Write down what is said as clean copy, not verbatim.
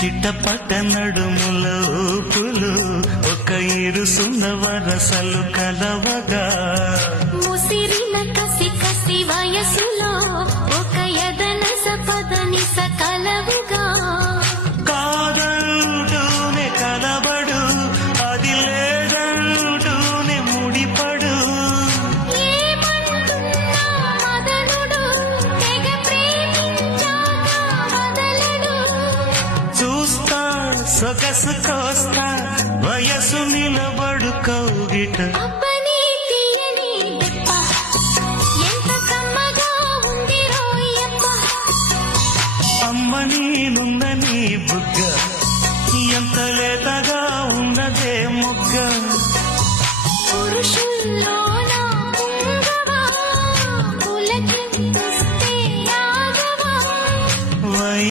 చిట్టపట్ట నడుముల ఊపులు ఒక ఇరుసున్న వరసలు కలవగా ముసిరిన కసి కసి వయసులో ఒక యదన సపదని సకలవుగా కాదంటూనే కలబడు అది లేదంటూనే ముడిపడు ఏమంటున్నా మదనుడు తెగ ప్రేమించాక వదలడు చూస్తా సొగసు కోస్తా వయసు నిలబడు కౌగిట అబ్బని తీయని దెప్ప ఎంత కమ్మగా ఉంది రోయప్ప అమ్మ నేనున్న నీ బుగ్గ ఎంత లేతగా ఉన్నదే మొగ్గ